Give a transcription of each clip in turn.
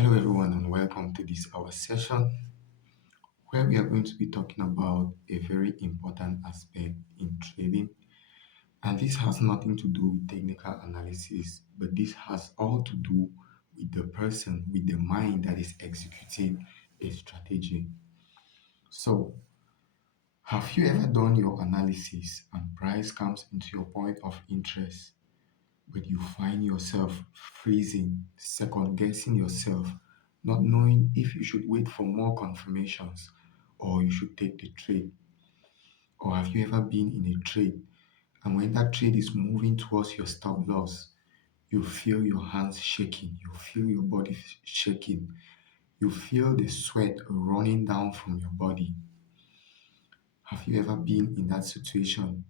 Hello, everyone, and welcome to this our session where we are going to be talking about a very important aspect in trading. And this has nothing to do with technical analysis, but this has all to do with the person, with the mind that is executing a strategy. So, have you ever done your analysis and price comes into your point of interest, but you find yourself freezing, second guessing yourself, not knowing if you should wait for more confirmations or you should take the trade? Or have you ever been in a trade and when that trade is moving towards your stop loss, you feel your hands shaking, you feel your body shaking, you feel the sweat running down from your body? Have you ever been in that situation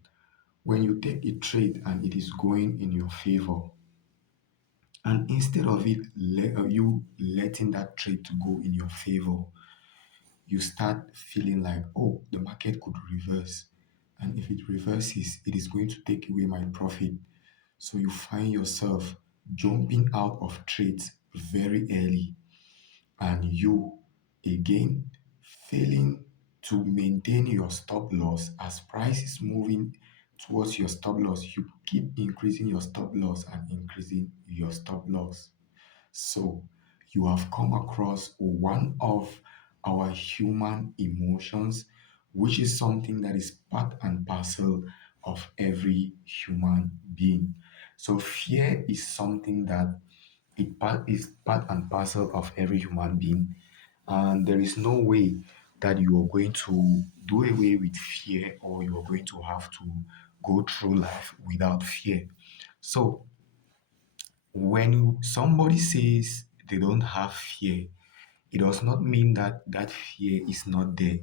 when you take a trade and it is going in your favor? And instead of you letting that trade to go in your favor, you start feeling like, oh, the market could reverse. And if it reverses, it is going to take away my profit. So you find yourself jumping out of trades very early, and you again failing to maintain your stop loss as price is moving towards your stop loss. You keep increasing your stop loss and increasing your stop loss. So, you have come across one of our human emotions, which is something that is part and parcel of every human being. So, fear is something that is part and parcel of every human being, and there is no way that you are going to do away with fear or you are going to have to go through life without fear. So, when somebody says they don't have fear, it does not mean that that fear is not there.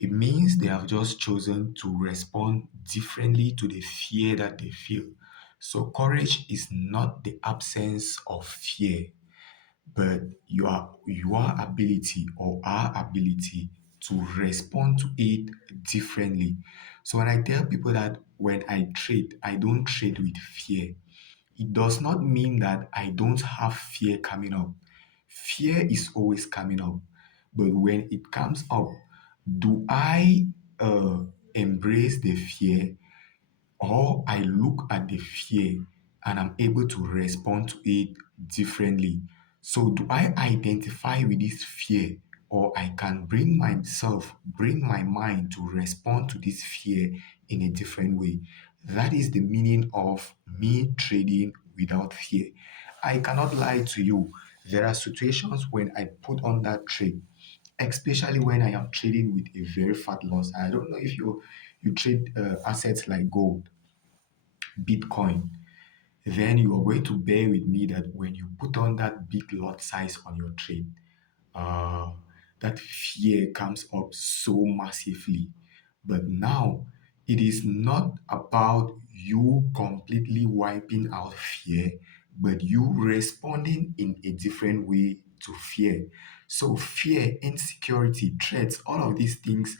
It means they have just chosen to respond differently to the fear that they feel. So, courage is not the absence of fear, but your ability or our ability to respond to it differently. So, when I tell people that when I trade, I don't trade with fear, it does not mean that I don't have fear coming up. Fear is always coming up. But when it comes up, do I uh, embrace the fear, or I look at the fear and I'm able to respond to it differently? So, do I identify with this fear, or I can bring my mind to respond to this fear in a different way? That is the meaning of me trading without fear. I cannot lie to you. There are situations when I put on that trade, especially when I am trading with a very fat loss. I don't know if you trade assets like gold, Bitcoin, then you are going to bear with me that when you put on that big lot size on your trade, uh, that fear comes up so massively. But now it is not about you completely wiping out fear, but you responding in a different way to fear. So, fear, insecurity, threats, all of these things,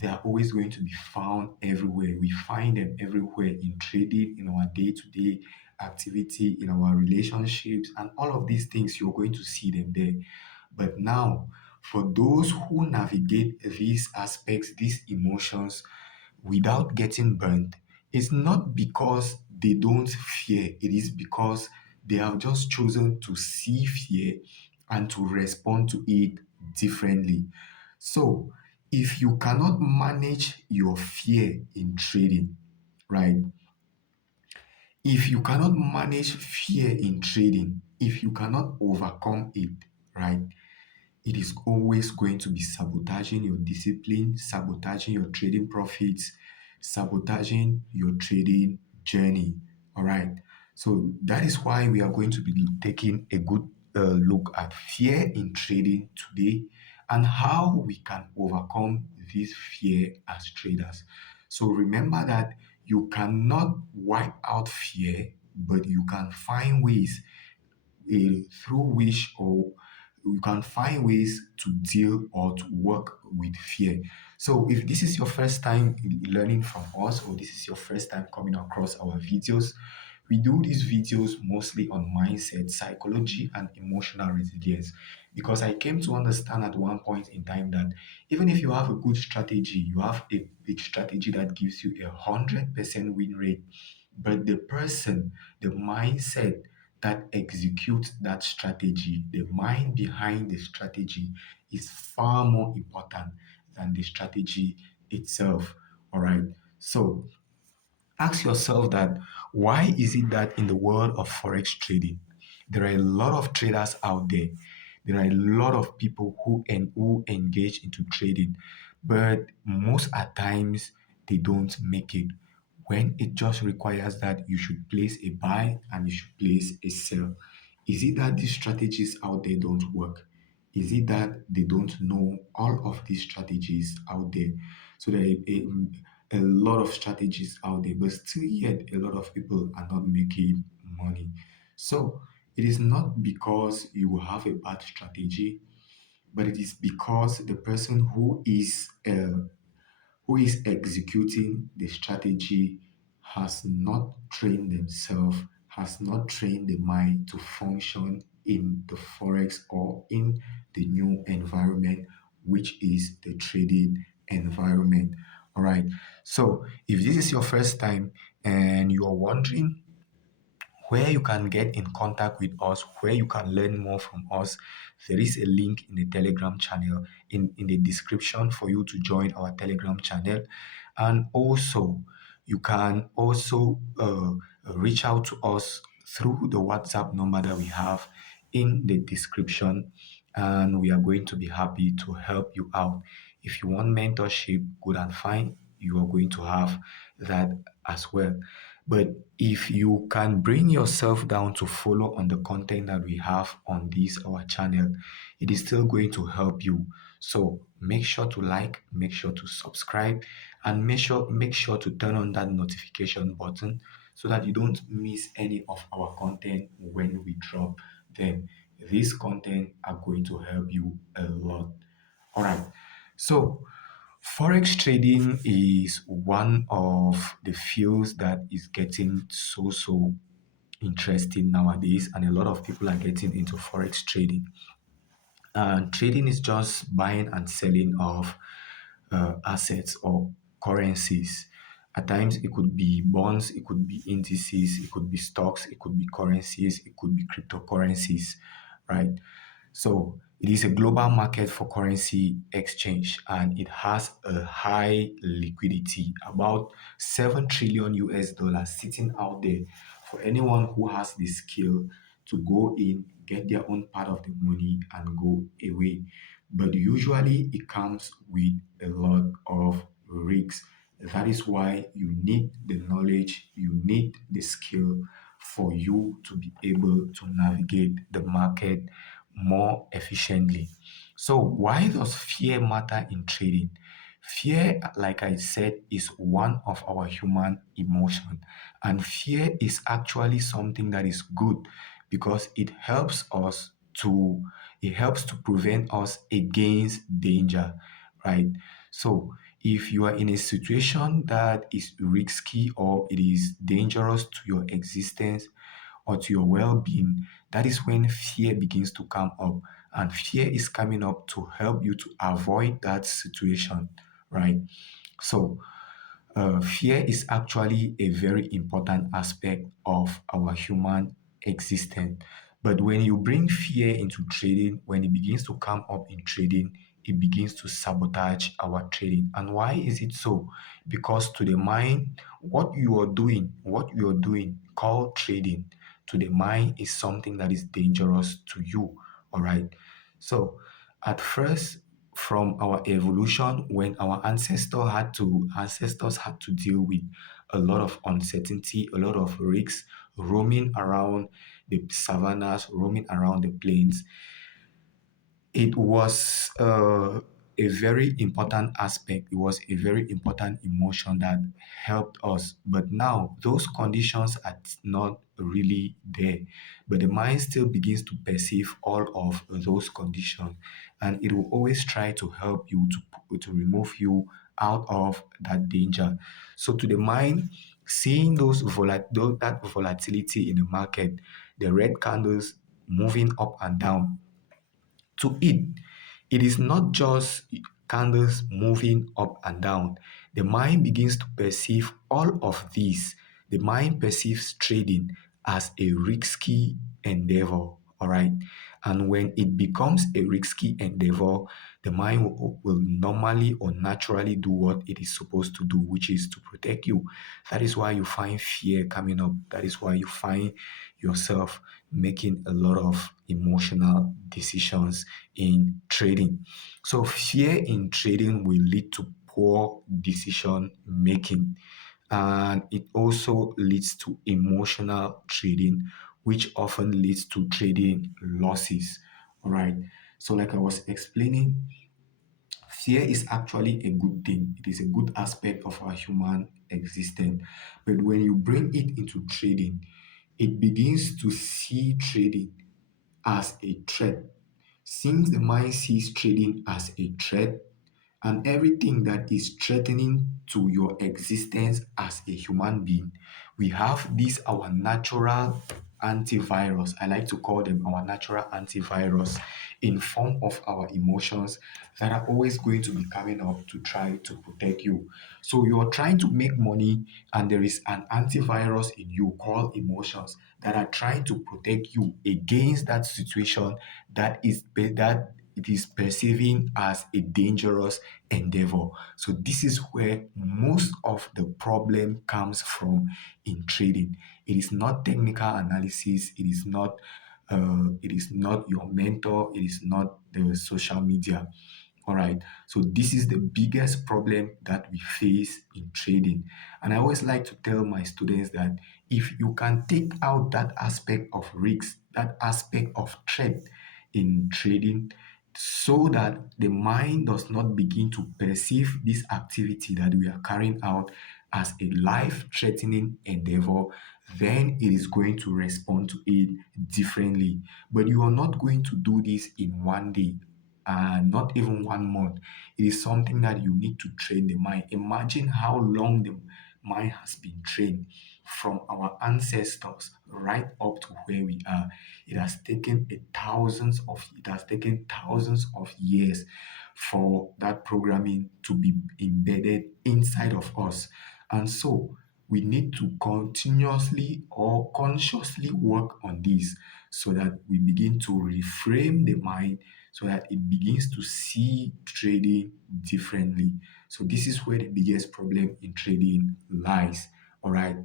they are always going to be found everywhere. We find them everywhere in trading, in our day to day activity, in our relationships, and all of these things, you're going to see them there. But now, for those who navigate these aspects, these emotions without getting burnt, it's not because they don't fear, it is because they have just chosen to see fear and to respond to it differently. So, if you cannot manage your fear in trading, right? If you cannot manage fear in trading, if you cannot overcome it, right? It is always going to be sabotaging your discipline, sabotaging your trading profits, sabotaging your trading journey. All right. So that is why we are going to be taking a good look at fear in trading today and how we can overcome this fear as traders. So remember that you cannot wipe out fear, but you can find ways through which or you can find ways to deal or to work with fear. So, if this is your first time learning from us, or this is your first time coming across our videos, We do these videos mostly on mindset, psychology, and emotional resilience because I came to understand at one point in time that even if you have a good strategy, you have a big strategy that gives you 100% win rate, but the person, the mindset that executes that strategy, the mind behind the strategy is far more important than the strategy itself. All right. So ask yourself that why is it that in the world of forex trading there are a lot of traders out there, there are a lot of people who engage into trading, but most at times they don't make it when it just requires that you should place a buy and you should place a sell? Is it that these strategies out there don't work? Is it that they don't know all of these strategies out there? So there are a lot of strategies out there, but still yet a lot of people are not making money. So it is not because you have a bad strategy, but it is because the person who is executing the strategy has not trained themselves, has not trained the mind to function in the forex or in the new environment, which is the trading environment. All right. So if this is your first time and you are wondering where you can get in contact with us, where you can learn more from us, there is a link in the Telegram channel in the description for you to join our Telegram channel. And also, you can also reach out to us through the WhatsApp number that we have in the description. And we are going to be happy to help you out. If you want mentorship, good and fine, you are going to have that as well. But if you can bring yourself down to follow on the content that we have on this our channel, it is still going to help you. So make sure to like, make sure to subscribe, and make sure to turn on that notification button so that you don't miss any of our content when we drop them. These content are going to help you a lot. All right. So Forex trading is one of the fields that is getting so interesting nowadays, and a lot of people are getting into Forex trading. And trading is just buying and selling of assets or currencies. At times, it could be bonds, it could be indices, it could be stocks, it could be currencies, it could be cryptocurrencies, right? So it is a global market for currency exchange and it has a high liquidity, about 7 trillion US dollars sitting out there for anyone who has the skill to go in, get their own part of the money and go away. But usually it comes with a lot of risks. That is why you need the knowledge, you need the skill for you to be able to navigate the market more efficiently. So, why does fear matter in trading? Fear, like I said, is one of our human emotion, and fear is actually something that is good because to it helps to prevent us against danger, right? So, if you are in a situation that is risky or it is dangerous to your existence, or to your well being, that is when fear begins to come up. And fear is coming up to help you to avoid that situation, right? So, fear is actually a very important aspect of our human existence. But when you bring fear into trading, when it begins to come up in trading, it begins to sabotage our trading. And why is it so? Because to the mind, what you are doing called trading, to the mind is something that is dangerous to you. All right. So at first, from our evolution, when our ancestors had to deal with a lot of uncertainty, a lot of risks, roaming around the savannas, roaming around the plains, it was a very important aspect. It was a very important emotion that helped us. But now those conditions are not really there. But the mind still begins to perceive all of those conditions, and it will always try to help you to remove you out of that danger. So to the mind, Seeing that volatility in the market, the red candles moving up and down, to it is not just candles moving up and down. The mind begins to perceive all of these. The mind perceives trading as a risky endeavor. All right. And when it becomes a risky endeavor, the mind will normally or naturally do what it is supposed to do, which is to protect you. That is why you find fear coming up. That is why you find yourself making a lot of emotional decisions in trading. So, fear in trading will lead to poor decision making, and it also leads to emotional trading, which often leads to trading losses. All right. So, like I was explaining, fear is actually a good thing. It is a good aspect of our human existence. But when you bring it into trading, it begins to see trading as a threat. Since the mind sees trading as a threat, and everything that is threatening to your existence as a human being, we have this our natural antivirus. I like to call them our natural antivirus in form of our emotions that are always going to be coming up to try to protect you. So you're trying to make money, and there is an antivirus in you called emotions that are trying to protect you against that situation that it is perceiving as a dangerous endeavor. So this is where most of the problem comes from in trading. It is not technical analysis. It is not your mentor. It is not the social media. All right. So this is the biggest problem that we face in trading. And I always like to tell my students that if you can take out that aspect of risk, that aspect of threat in trading, so that the mind does not begin to perceive this activity that we are carrying out as a life-threatening endeavor, then it is going to respond to it differently. But you are not going to do this in one day and not even 1 month. It is something that you need to train the mind. Imagine how long the mind has been trained from our ancestors right up to where we are. It has taken thousands of years for that programming to be embedded inside of us. And so we need to continuously or consciously work on this so that we begin to reframe the mind so that it begins to see trading differently. So this is where the biggest problem in trading lies. All right.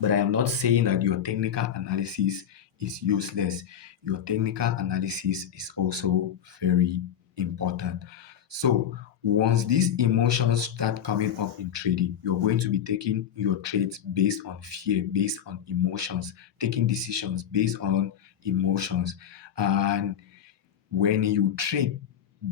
But I am not saying that your technical analysis is useless. Your technical analysis is also very important. So once these emotions start coming up in trading, you're going to be taking your trades based on fear, based on emotions, taking decisions based on emotions. And when you trade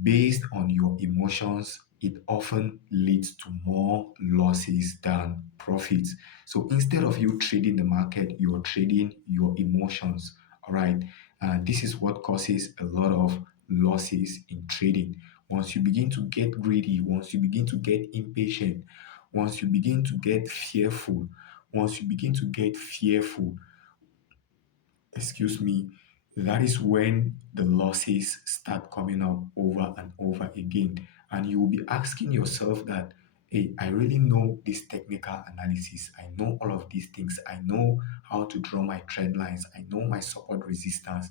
based on your emotions, it often leads to more losses than profits. So instead of you trading the market, you're trading your emotions. All right. And this is what causes a lot of losses in trading. Once you begin to get greedy, once you begin to get impatient, once you begin to get fearful, once you begin to get fearful, excuse me, that is when the losses start coming up over and over again. And you will be asking yourself that, hey, I really know this technical analysis. I know all of these things. I know how to draw my trend lines. I know my support resistance.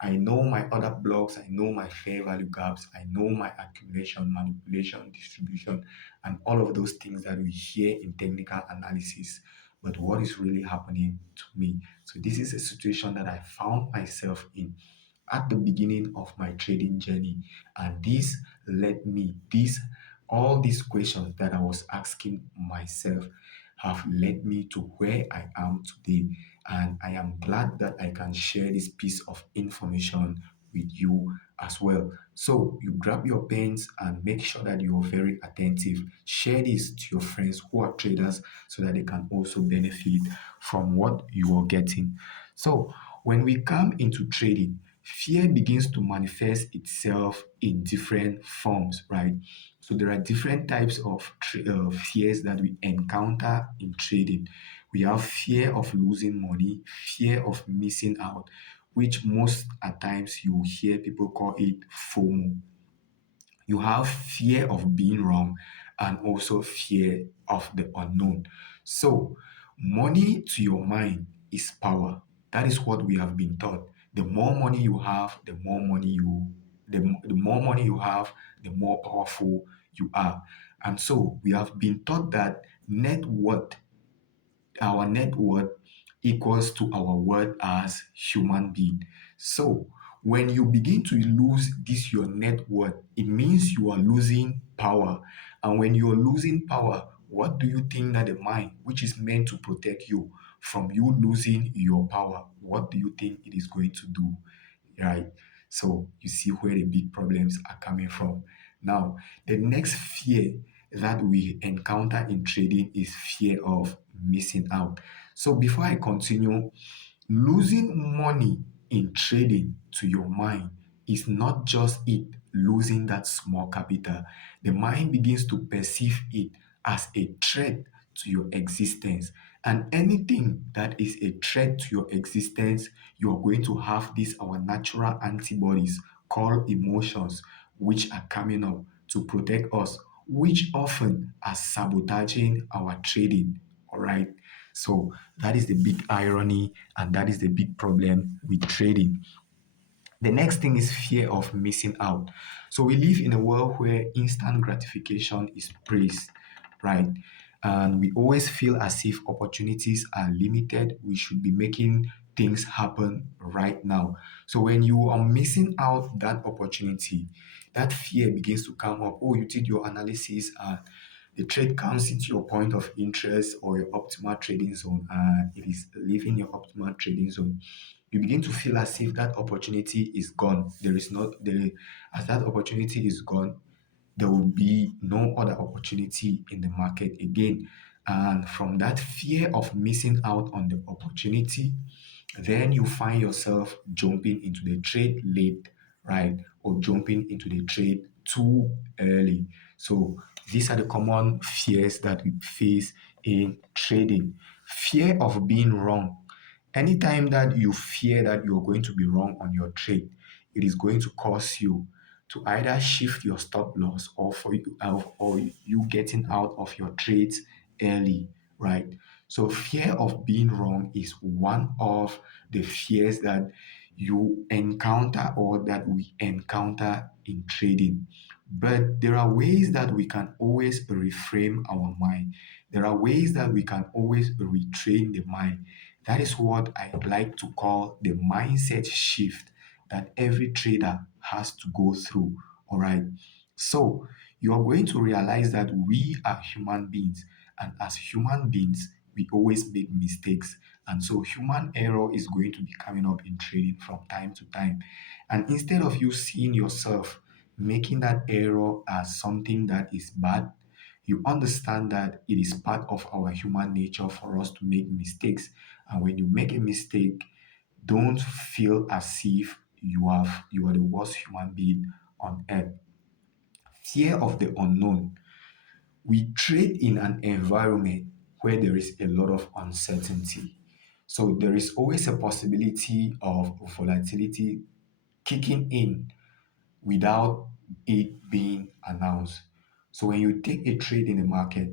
I know my other blocks. I know my fair value gaps. I know my accumulation, manipulation, distribution, and all of those things that we hear in technical analysis. But what is really happening to me? So this is a situation that I found myself in at the beginning of my trading journey. And this led me, all these questions that I was asking myself have led me to where I am today. And I am glad that I can share this piece of information with you as well. So you grab your pens and make sure that you're very attentive. Share this to your friends who are traders so that they can also benefit from what you are getting. So when we come into trading, fear begins to manifest itself in different forms, right? So there are different types of fears that we encounter in trading. We have fear of losing money, fear of missing out, which most at times you hear people call it FOMO. You have fear of being wrong and also fear of the unknown. So, money to your mind is power. That is what we have been taught. The more money you have, the more money you have, the more powerful you are. And so we have been taught that our net worth equals to our worth as human being. So when you begin to lose this your net worth, it means you are losing power. And when you are losing power, what do you think that the mind, which is meant to protect you from you losing your power, what do you think it is going to do? Right? So you see where the big problems are coming from. Now, the next fear that we encounter in trading is fear of missing out. So before I continue, losing money in trading to your mind is not just it losing that small capital. The mind begins to perceive it as a threat to your existence. And anything that is a threat to your existence, you are going to have these our natural antibodies called emotions, which are coming up to protect us, which often are sabotaging our trading. All right. So that is the big irony, and that is the big problem with trading. The next thing is fear of missing out. So we live in a world where instant gratification is praised, right? And we always feel as if opportunities are limited. We should be making things happen right now. So when you are missing out that opportunity, that fear begins to come up. Oh, you did your analysis and the trade comes into your point of interest or your optimal trading zone, and it is leaving your optimal trading zone. You begin to feel as if that opportunity is gone. There is not there As that opportunity is gone, there will be no other opportunity in the market again. And from that fear of missing out on the opportunity, then you find yourself jumping into the trade late, right? Or jumping into the trade too early. So these are the common fears that we face in trading. Fear of being wrong. Anytime that you fear that you're going to be wrong on your trade, it is going to cause you to either shift your stop loss or you getting out of your trades early, right? So fear of being wrong is one of the fears that you encounter or that we encounter in trading. But there are ways that we can always reframe our mind. There are ways that we can always retrain the mind. That is what I like to call the mindset shift that every trader has to go through. All right. So you are going to realize that we are human beings, and as human beings, we always make mistakes. And so human error is going to be coming up in trading from time to time. And instead of you seeing yourself making that error as something that is bad, you understand that it is part of our human nature for us to make mistakes. And when you make a mistake, don't feel as if you are the worst human being on earth. Fear of the unknown. We trade in an environment where there is a lot of uncertainty. So there is always a possibility of volatility kicking in without it being announced. So when you take a trade in the market,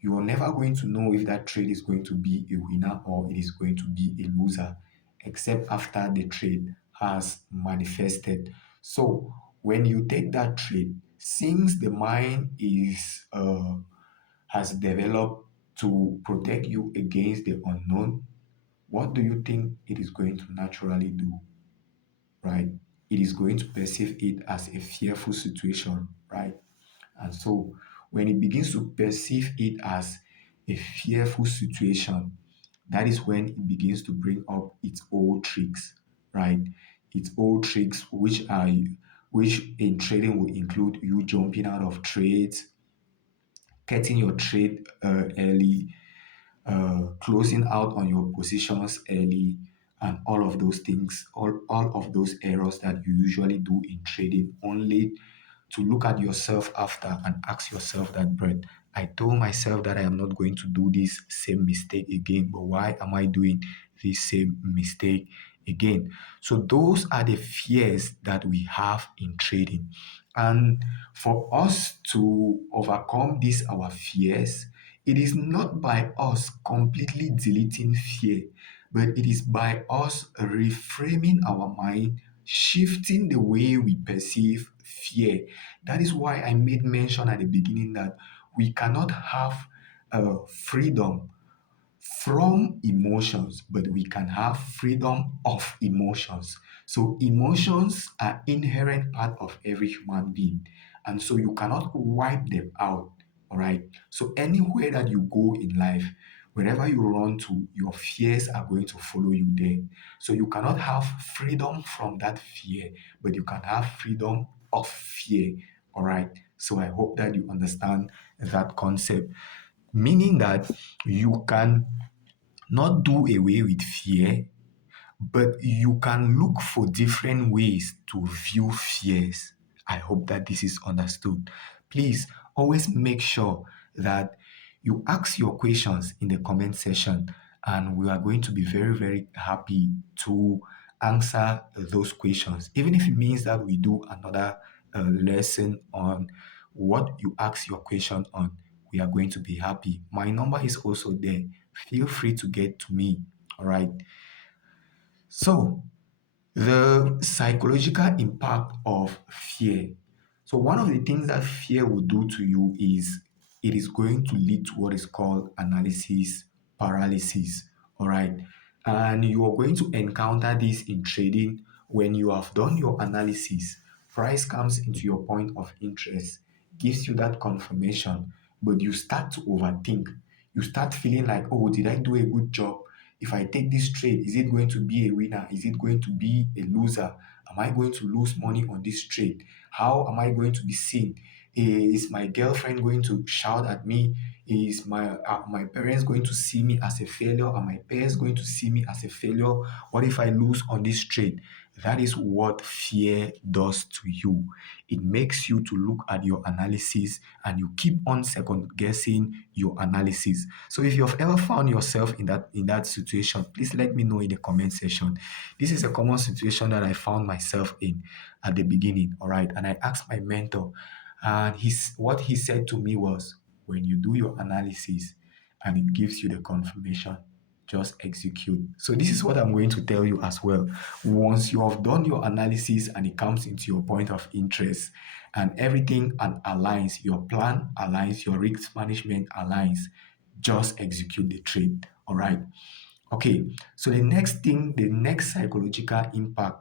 you are never going to know if that trade is going to be a winner or it is going to be a loser, except after the trade has manifested. So when you take that trade, since the mind is has developed to protect you against the unknown, what do you think it is going to naturally do? Right? It is going to perceive it as a fearful situation, right? And so when it begins to perceive it as a fearful situation, that is when it begins to bring up its old tricks, right? Its old tricks, which in trading will include you jumping out of trades, cutting your trade early, closing out on your positions early, and all of those things, all of those errors that you usually do in trading only to look at yourself after and ask yourself that, Brett, I told myself that I am not going to do this same mistake again, but why am I doing this same mistake again? So those are the fears that we have in trading. And for us to overcome these our fears, it is not by us completely deleting fear, but it is by us reframing our mind, shifting the way we perceive fear. That is why I made mention at the beginning that we cannot have freedom from emotions, but we can have freedom of emotions. So emotions are inherent part of every human being, and so you cannot wipe them out. All right. So anywhere that you go in life, wherever you run to, your fears are going to follow you there. So you cannot have freedom from that fear, but you can have freedom of fear. All right. So I hope that you understand that concept, meaning that you can not do away with fear, but you can look for different ways to view fears. I hope that this is understood. Please always make sure that you ask your questions in the comment section, and we are going to be very, very happy to answer those questions. Even if it means that we do another lesson on what you ask your question on, we are going to be happy. My number is also there. Feel free to get to me. All right. So, the psychological impact of fear. So, one of the things that fear will do to you is it is going to lead to what is called analysis paralysis. All right. And you are going to encounter this in trading when you have done your analysis. Price comes into your point of interest, gives you that confirmation, but you start to overthink. You start feeling like, oh, did I do a good job? If I take this trade, is it going to be a winner? Is it going to be a loser? Am I going to lose money on this trade? How am I going to be seen? Is my girlfriend going to shout at me? Is my parents going to see me as a failure? Are my parents going to see me as a failure? What if I lose on this trade? That is what fear does to you. It makes you to look at your analysis and you keep on second guessing your analysis. So if you've ever found yourself in that situation, please let me know in the comment section. This is a common situation that I found myself in at the beginning. All right. And I asked my mentor, and what he said to me was, when you do your analysis and it gives you the confirmation, just execute. So this is what I'm going to tell you as well. Once you have done your analysis and it comes into your point of interest and everything aligns, your plan aligns, your risk management aligns, just execute the trade. All right. Okay. So the next thing, the next psychological impact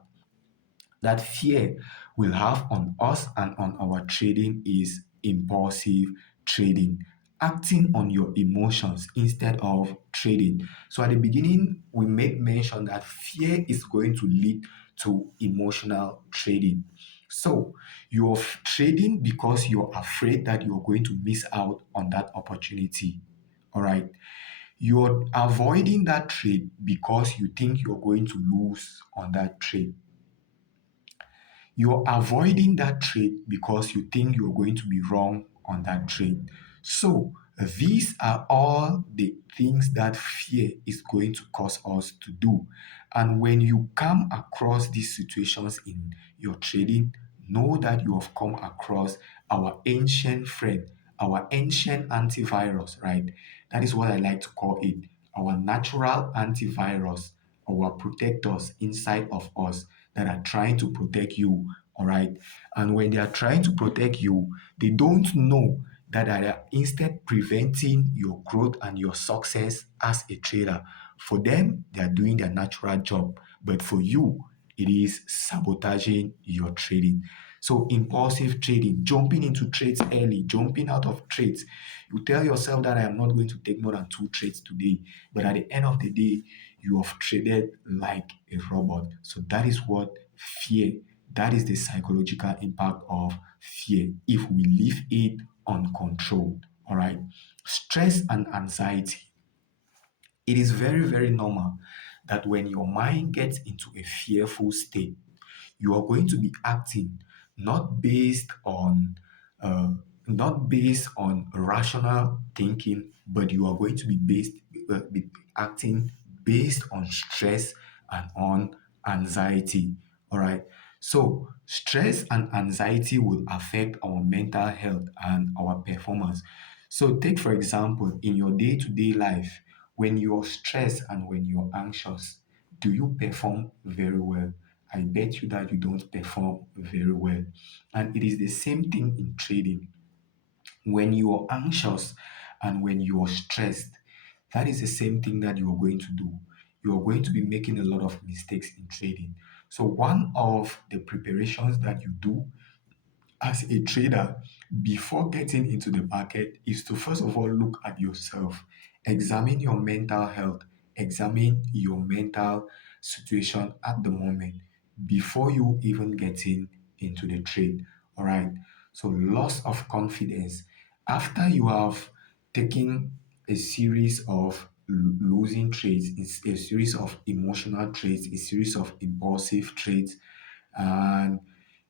that fear will have on us and on our trading is impulsive trading, acting on your emotions instead of trading. So at the beginning, we made mention that fear is going to lead to emotional trading. So you're trading because you're afraid that you're going to miss out on that opportunity. All right. You're avoiding that trade because you think you're going to lose on that trade. You're avoiding that trade because you think you're going to be wrong on that trade. So, these are all the things that fear is going to cause us to do. And when you come across these situations in your trading, know that you have come across our ancient friend, our ancient antivirus, right? That is what I like to call it, our natural antivirus, our protectors inside of us that are trying to protect you. All right. And when they are trying to protect you, they don't know that they are instead preventing your growth and your success as a trader. For them, they are doing their natural job. But for you, it is sabotaging your trading. So, impulsive trading, jumping into trades early, jumping out of trades. You tell yourself that I am not going to take more than two trades today. But at the end of the day, you have traded like a robot. So, that is what fear, that is the psychological impact of fear if we leave it uncontrolled. All right. Stress and anxiety. It is very, very normal that when your mind gets into a fearful state, you are going to be acting not based on uh, not based on rational thinking, but you are going to be acting based on stress and on anxiety. All right. So stress and anxiety will affect our mental health and our performance. So take for example, in your day-to-day life, when you're stressed and when you're anxious, do you perform very well? I bet you that you don't perform very well. And it is the same thing in trading. When you are anxious and when you are stressed, that is the same thing that you are going to do. You are going to be making a lot of mistakes in trading. So, one of the preparations that you do as a trader before getting into the market is to first of all look at yourself, examine your mental health, examine your mental situation at the moment before you even getting into the trade. All right. So, loss of confidence. After you have taken a series of losing trades, it's a series of emotional trades, a series of impulsive trades, and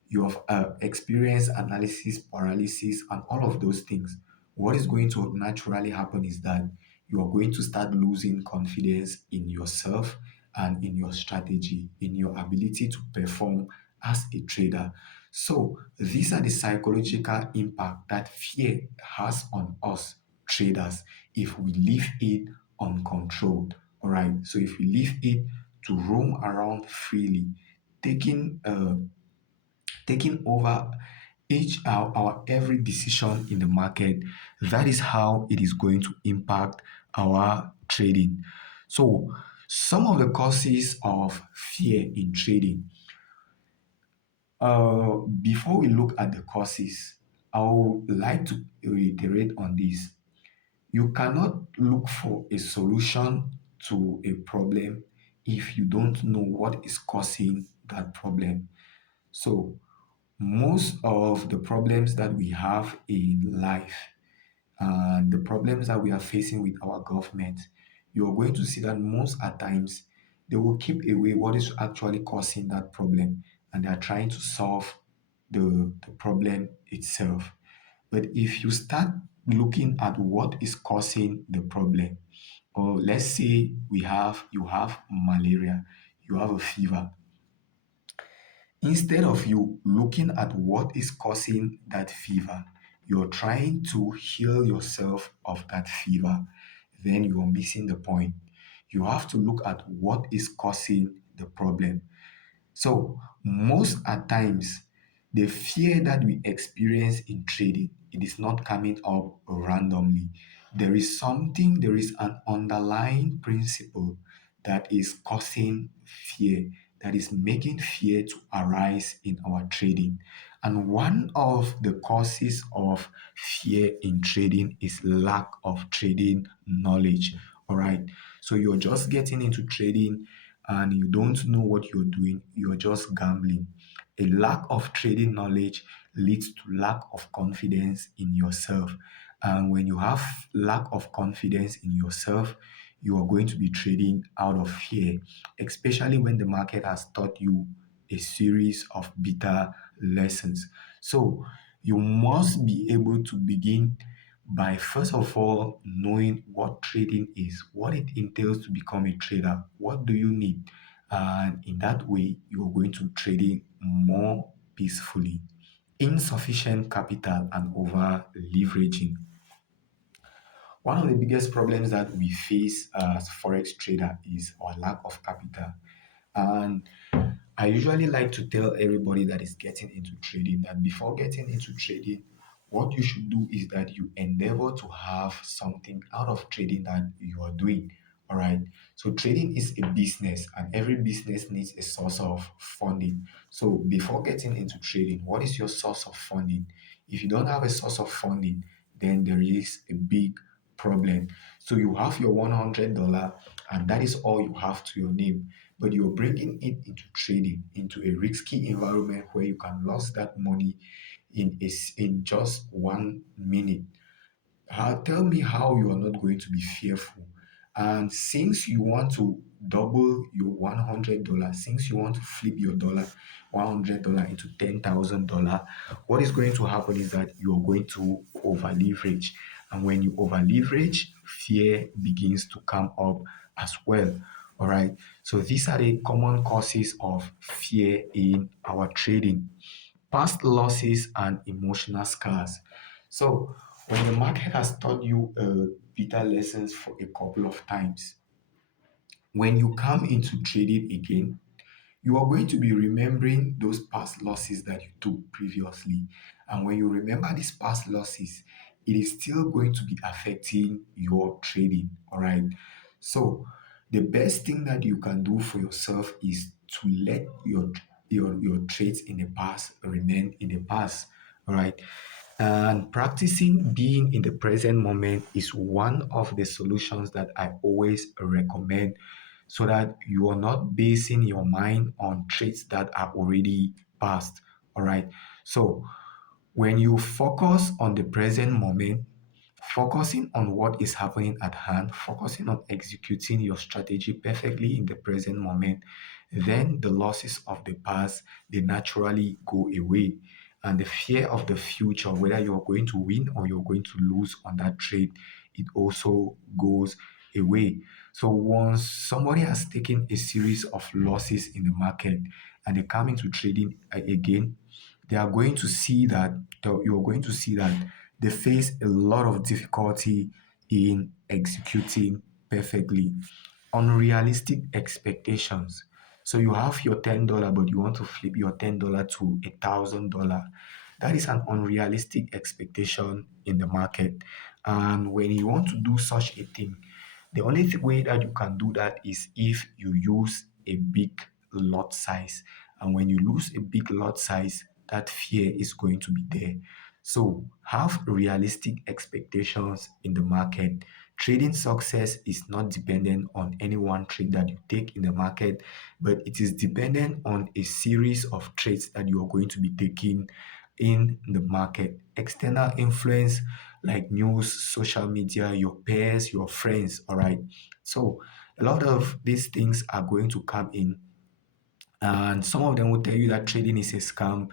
you have experienced analysis paralysis and all of those things. What is going to naturally happen is that you are going to start losing confidence in yourself and in your strategy, in your ability to perform as a trader. So these are the psychological impact that fear has on us traders if we leave it uncontrolled. All right. So if we leave it to roam around freely, taking taking over our every decision in the market, that is how it is going to impact our trading. So some of the causes of fear in trading, before we look at the causes, I would like to reiterate on this. You cannot look for a solution to a problem if you don't know what is causing that problem. So most of the problems that we have in life and the problems that we are facing with our government, you're going to see that most at times they will keep away what is actually causing that problem, and they are trying to solve the problem itself. But if you start looking at what is causing the problem, or let's say you have malaria, you have a fever, instead of you looking at what is causing that fever, you're trying to heal yourself of that fever, then you are missing the point. You have to look at what is causing the problem. So most at times, the fear that we experience in trading, it is not coming up randomly. There is an underlying principle that is causing fear, that is making fear to arise in our trading. And one of the causes of fear in trading is lack of trading knowledge. All right. So you're just getting into trading and you don't know what you're doing, you're just gambling. A lack of trading knowledge leads to lack of confidence in yourself. And when you have lack of confidence in yourself, you are going to be trading out of fear, especially when the market has taught you a series of bitter lessons. So you must be able to begin by first of all knowing what trading is, what it entails to become a trader, what do you need, and in that way you are going to trading more peacefully. Insufficient capital and over leveraging. One of the biggest problems that we face as forex trader is our lack of capital. And I usually like to tell everybody that is getting into trading that before getting into trading, what you should do is that you endeavor to have something out of trading that you are doing. All right. So trading is a business and every business needs a source of funding. So before getting into trading, what is your source of funding? If you don't have a source of funding, then there is a big problem. So you have your $100 and that is all you have to your name, but you're bringing it into trading, into a risky environment where you can lose that money in just 1 minute. Tell me how you are not going to be fearful. And since you want to double your $100, since you want to flip your $100 into $10,000, what is going to happen is that you're going to over leverage. And when you over leverage, fear begins to come up as well. All right. So these are the common causes of fear in our trading: past losses and emotional scars. So when the market has taught you bitter lessons for a couple of times, when you come into trading again, you are going to be remembering those past losses that you took previously. And when you remember these past losses, it is still going to be affecting your trading. All right. So the best thing that you can do for yourself is to let your trades in the past remain in the past. All right. And practicing being in the present moment is one of the solutions that I always recommend, so that you are not basing your mind on traits that are already past. All right. So when you focus on the present moment, focusing on what is happening at hand, focusing on executing your strategy perfectly in the present moment, then the losses of the past, they naturally go away. And the fear of the future, whether you're going to win or you're going to lose on that trade, it also goes away. So once somebody has taken a series of losses in the market and they come into trading again, they are going to see that you're going to see that they face a lot of difficulty in executing perfectly. Unrealistic expectations. So you have your $10, but you want to flip your $10 to $1,000. That is an unrealistic expectation in the market. And when you want to do such a thing, the only way that you can do that is if you use a big lot size. And when you lose a big lot size, that fear is going to be there. So have realistic expectations in the market. Trading success is not dependent on any one trade that you take in the market, but it is dependent on a series of trades that you are going to be taking in the market. External influence like news, social media, your peers, your friends. All right. So a lot of these things are going to come in, and some of them will tell you that trading is a scam.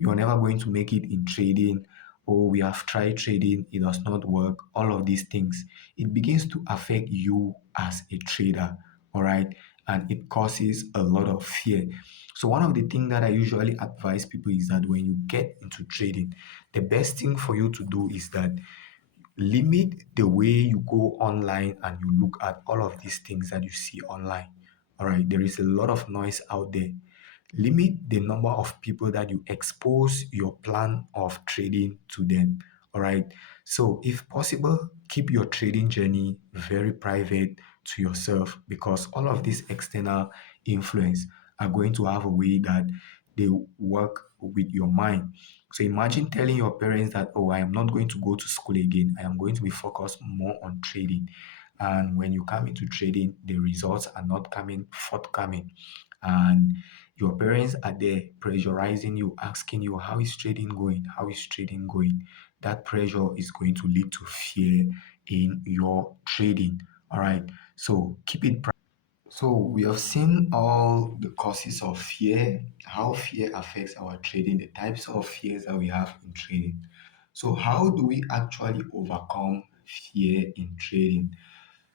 You're never going to make it in trading. Oh, we have tried trading, it does not work. All of these things, it begins to affect you as a trader. All right. And it causes a lot of fear. So, one of the things that I usually advise people is that when you get into trading, the best thing for you to do is that limit the way you go online and you look at all of these things that you see online. All right, there is a lot of noise out there. Limit the number of people that you expose your plan of trading to them. All right, so if possible, keep your trading journey very private to yourself, because all of these external influence are going to have a way that they work with your mind. So imagine telling your parents that, oh, I am not going to go to school again. I am going to be focused more on trading. And when you come into trading, the results are not coming forthcoming. And your parents are there pressurizing you, asking you, how is trading going? How is trading going? That pressure is going to lead to fear in your trading. All right. So keep it. So we have seen all the causes of fear, how fear affects our trading, the types of fears that we have in trading. So how do we actually overcome fear in trading?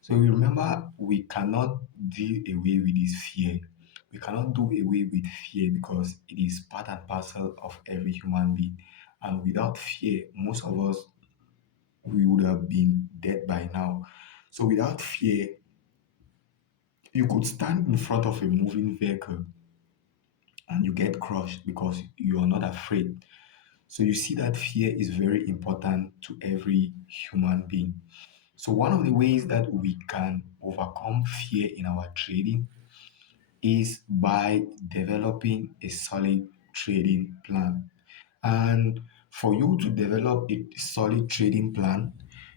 So we remember we cannot deal away with this fear. We cannot do away with fear because it is part and parcel of every human being. And without fear, most of us, we would have been dead by now. So without fear, you could stand in front of a moving vehicle and you get crushed because you are not afraid. So you see that fear is very important to every human being. So one of the ways that we can overcome fear in our trading is by developing a solid trading plan. And for you to develop a solid trading plan,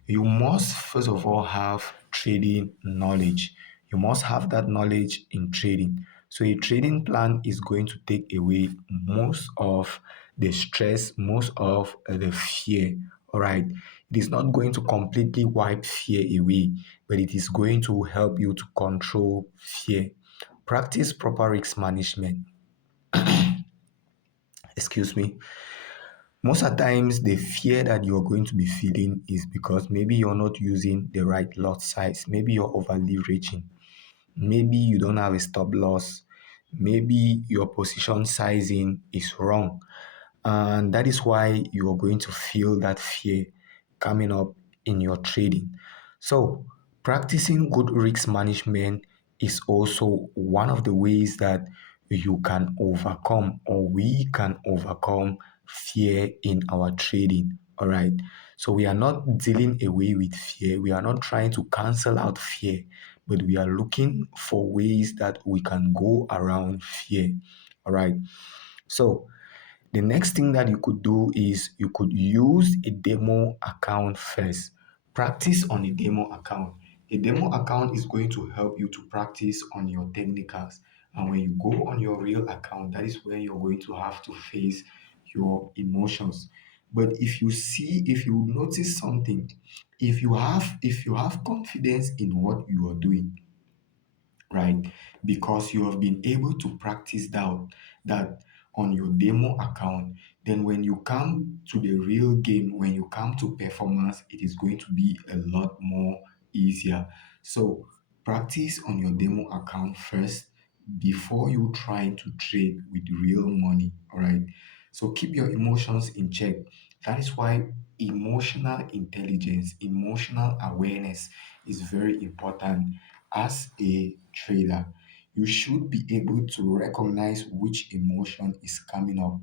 you must first of all have trading knowledge. You must have that knowledge in trading. So a trading plan is going to take away most of the stress, most of the fear. All right. It is not going to completely wipe fear away, but it is going to help you to control fear. Practice proper risk management. Excuse me. Most of the times, the fear that you're going to be feeling is because maybe you're not using the right lot size, maybe you're over leveraging, maybe you don't have a stop loss, maybe your position sizing is wrong. And that is why you are going to feel that fear coming up in your trading. So, practicing good risk management is also one of the ways that you can overcome or we can overcome fear in our trading. All right. So, we are not dealing away with fear, we are not trying to cancel out fear, but we are looking for ways that we can go around fear. All right. So, the next thing that you could do is you could use a demo account first. Practice on a demo account. A demo account is going to help you to practice on your technicals. And when you go on your real account, that is when you're going to have to face your emotions. But if you notice something, if you have confidence in what you are doing, right? Because you have been able to practice that on your demo account, then when you come to the real game, when you come to performance, it is going to be a lot more easier. So practice on your demo account first before you try to trade with real money. All right. So keep your emotions in check. That is why emotional intelligence, emotional awareness is very important as a trader. You should be able to recognize which emotion is coming up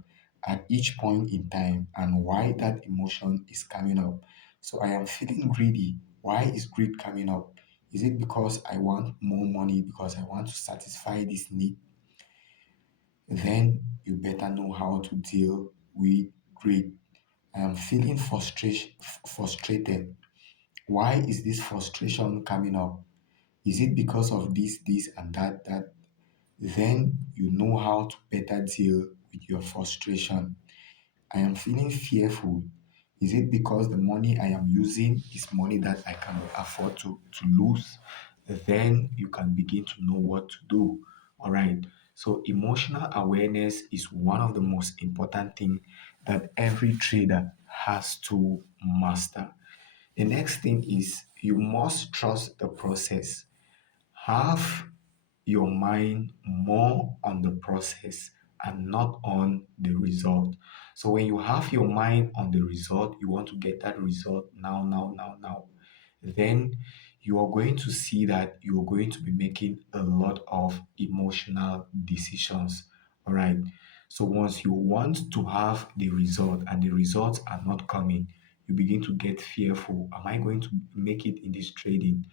at each point in time and why that emotion is coming up. So I am feeling greedy. Why is greed coming up? Is it because I want more money, because I want to satisfy this need? Then you better know how to deal with greed. I am feeling frustrated. Why is this frustration coming up? Is it because of this, and that? Then you know how to better deal with your frustration. I am feeling fearful. Is it because the money I am using is money that I can afford to lose? Then you can begin to know what to do. All right. So emotional awareness is one of the most important thing that every trader has to master. The next thing is you must trust the process. Have your mind more on the process and not on the result. So when you have your mind on the result, you want to get that result now, now, now, now, then you are going to see that you are going to be making a lot of emotional decisions. All right. So once you want to have the result and the results are not coming, you begin to get fearful. Am I going to make it in this trading?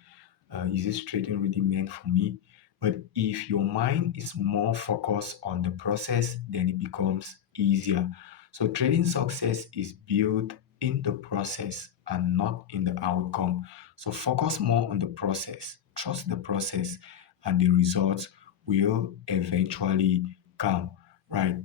Is this trading really meant for me? But if your mind is more focused on the process, then it becomes easier. So trading success is built in the process and not in the outcome. So focus more on the process, trust the process, and the results will eventually come, right?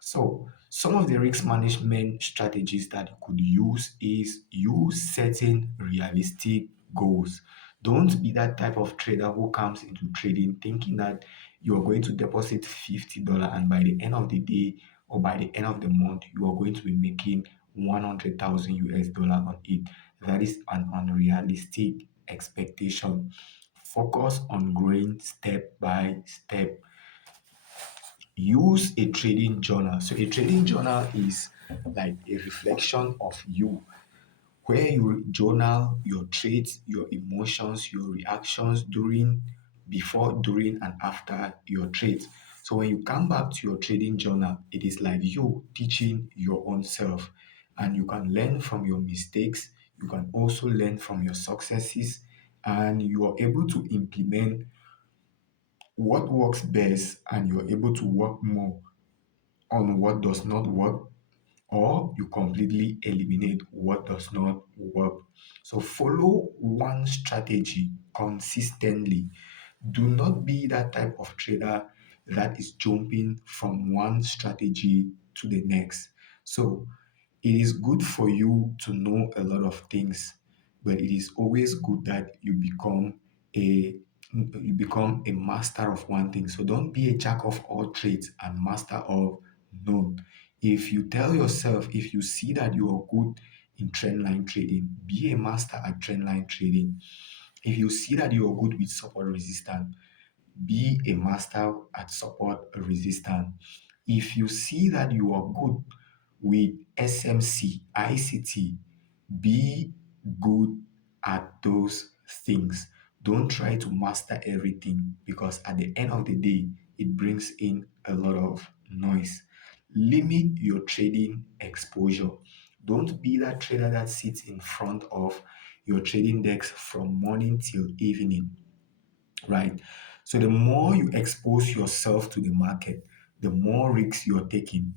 So some of the risk management strategies that you could use is you setting realistic goals. Don't be that type of trader who comes into trading thinking that you're going to deposit $50 and by the end of the day or by the end of the month, you are going to be making 100,000 US dollar on it. That is an unrealistic expectation. Focus on growing step by step. Use a trading journal. So a trading journal is like a reflection of you where you journal your traits, your emotions, your reactions during, before, during, and after your trades. So when you come back to your trading journal, it is like you teaching your own self, and you can learn from your mistakes. You can also learn from your successes, and you are able to implement what works best, and you're able to work more on what does not work, or you completely eliminate what does not work. So follow one strategy consistently. Do not be that type of trader that is jumping from one strategy to the next. So It is good for you to know a lot of things, but it is always good that you become a master of one thing. So don't be a jack of all trades and master of none. If you tell yourself, if you see that you are good in trend line trading, be a master at trend line trading. If you see that you are good with support resistance, be a master at support resistance. If you see that you are good with SMC, ICT, be good at those things. Don't try to master everything because at the end of the day, it brings in a lot of noise. Limit your trading exposure. Don't be that trader that sits in front of your trading desk from morning till evening, right? So the more you expose yourself to the market, the more risks you're taking.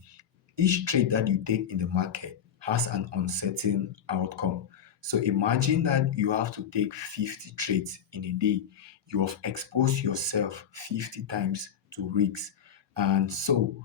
Each trade that you take in the market has an uncertain outcome. So imagine that you have to take 50 trades in a day. You have exposed yourself 50 times to risks. And so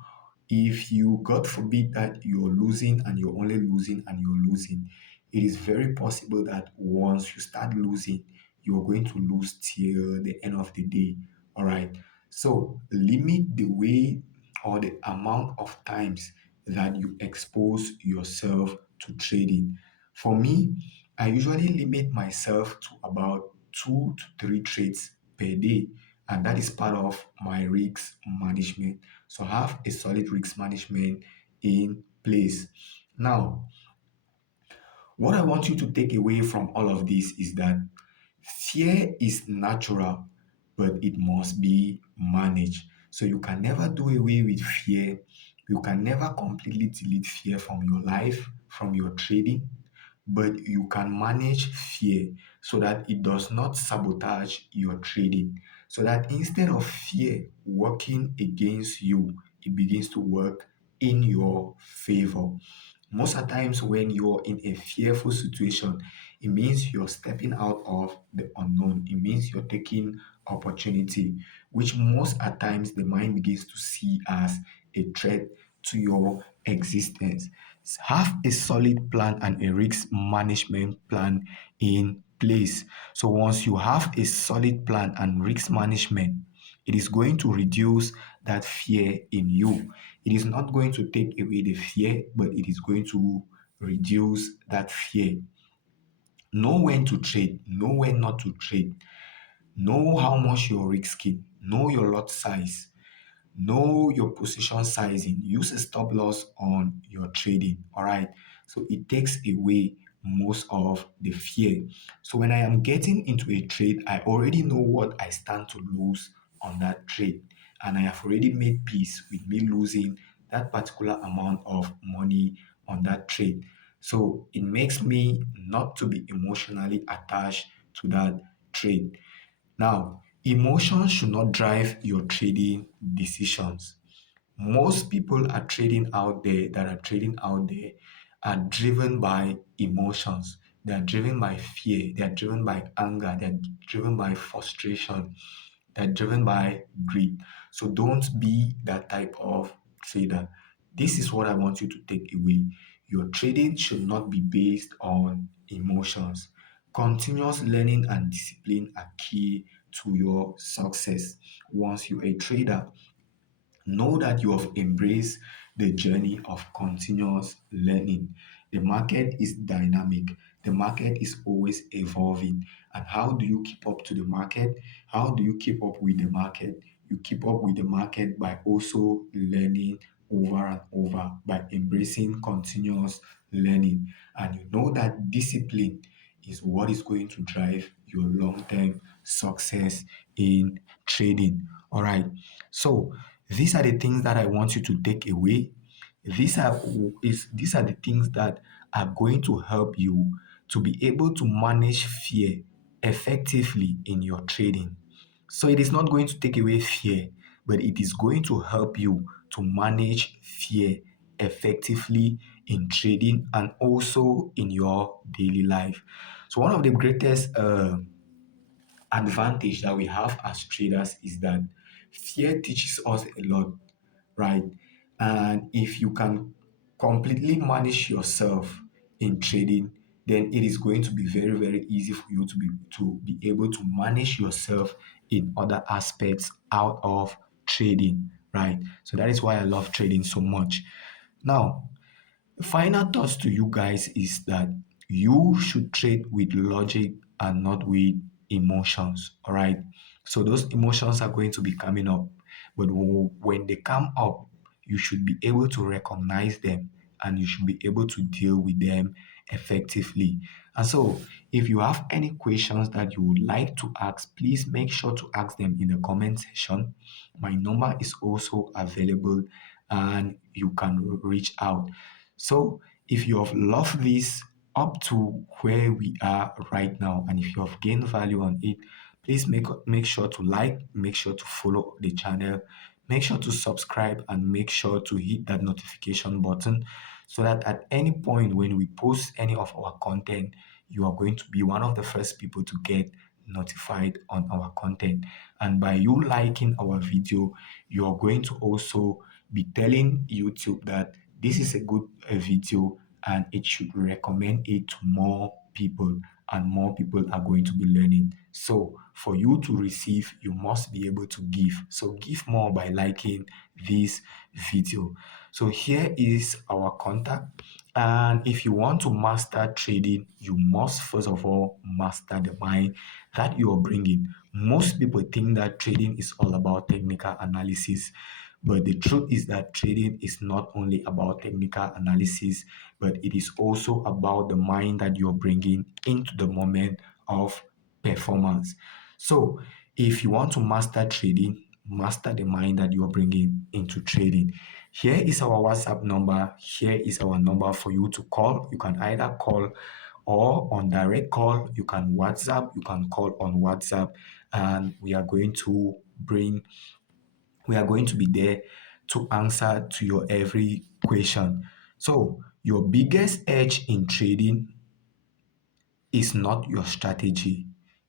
if you, God forbid, that you're losing and you're only losing and you're losing, it is very possible that once you start losing, you're going to lose till the end of the day. All right. So limit the way or the amount of times that you expose yourself to trading. For me, I usually limit myself to about 2 to 3 trades per day, and that is part of my risk management. So have a solid risk management in place. Now, what I want you to take away from all of this is that fear is natural, but it must be managed. So you can never do away with fear. You can never completely delete fear from your life, from your trading, but you can manage fear so that it does not sabotage your trading. So that instead of fear working against you, it begins to work in your favor. Most of the times, when you're in a fearful situation, it means you're stepping out of the unknown. It means you're taking opportunity, which most at times the mind begins to see as a threat to your existence. Have a solid plan and a risk management plan in place. So once you have a solid plan and risk management, it is going to reduce that fear in you. It is not going to take away the fear, but it is going to reduce that fear. Know when to trade, know when not to trade, know how much you're risking, know your lot size, know your position sizing. Use a stop loss on your trading. All right. So it takes away most of the fear. So when I am getting into a trade, I already know what I stand to lose on that trade. And I have already made peace with me losing that particular amount of money on that trade. So it makes me not to be emotionally attached to that trade. Now, emotions should not drive your trading decisions. Most people are trading out there that are trading out there are driven by emotions. They are driven by fear. They are driven by anger. They are driven by frustration. They are driven by greed. So don't be that type of trader. This is what I want you to take away. Your trading should not be based on emotions. Continuous learning and discipline are key to your success. Once you're a trader, know that you have embraced the journey of continuous learning. The market is dynamic, the market is always evolving. And how do you keep up to the market? How do you keep up with the market? You keep up with the market by also learning over and over, by embracing continuous learning. And you know that discipline is what is going to drive your long-term success in trading. All right. So these are the things that I want you to take away. These are the things that are going to help you to be able to manage fear effectively in your trading. So it is not going to take away fear, but it is going to help you to manage fear effectively in trading and also in your daily life. So one of the greatest advantage that we have as traders is that fear teaches us a lot, right? And if you can completely manage yourself in trading, then it is going to be very, very easy for you to be able to manage yourself in other aspects out of trading, right? So that is why I love trading so much. Now, final thoughts to you guys is that you should trade with logic and not with emotions. All right. So those emotions are going to be coming up, but when they come up, you should be able to recognize them and you should be able to deal with them effectively. And so, if you have any questions that you would like to ask, please make sure to ask them in the comment section. My number is also available and you can reach out. So, if you have loved this up to where we are right now, and if you have gained value on it, please make sure to like, make sure to follow the channel, make sure to subscribe, and make sure to hit that notification button so that at any point when we post any of our content, you are going to be one of the first people to get notified on our content. And by you liking our video, you are going to also be telling YouTube that this is a good video and it should recommend it to more people, and more people are going to be learning. So for you to receive, you must be able to give. So give more by liking this video. So here is our contact. And if you want to master trading, you must first of all master the mind that you are bringing. Most people think that trading is all about technical analysis, but the truth is that trading is not only about technical analysis, but it is also about the mind that you're bringing into the moment of performance. So, if you want to master trading, master the mind that you're bringing into trading. Here is our WhatsApp number. Here is our number for you to call. You can either call or on direct call. You can WhatsApp. You can call on WhatsApp, and we are going to be there to answer to your every question. So, your biggest edge in trading is not your strategy,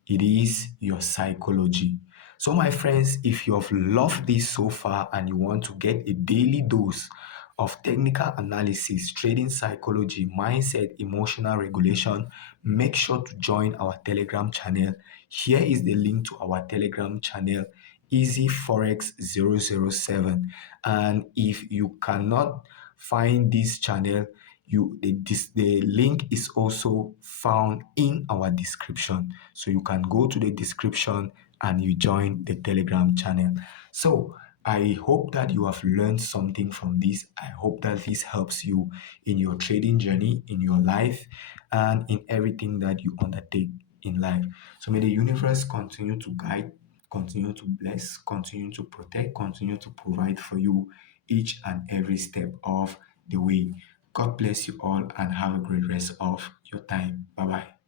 it is your psychology. So, my friends, if you have loved this so far and you want to get a daily dose of technical analysis, trading psychology, mindset, emotional regulation, make sure to join our Telegram channel. Here is the link to our Telegram channel, Easy Forex 007. And if you cannot find this channel, the link is also found in our description, so you can go to the description and you join the Telegram channel. So I hope that you have learned something from this. I hope that this helps you in your trading journey, in your life, and in everything that you undertake in life. So may the universe continue to guide, continue to bless, continue to protect, continue to provide for you each and every step of the way. God bless you all and have a great rest of your time. Bye bye.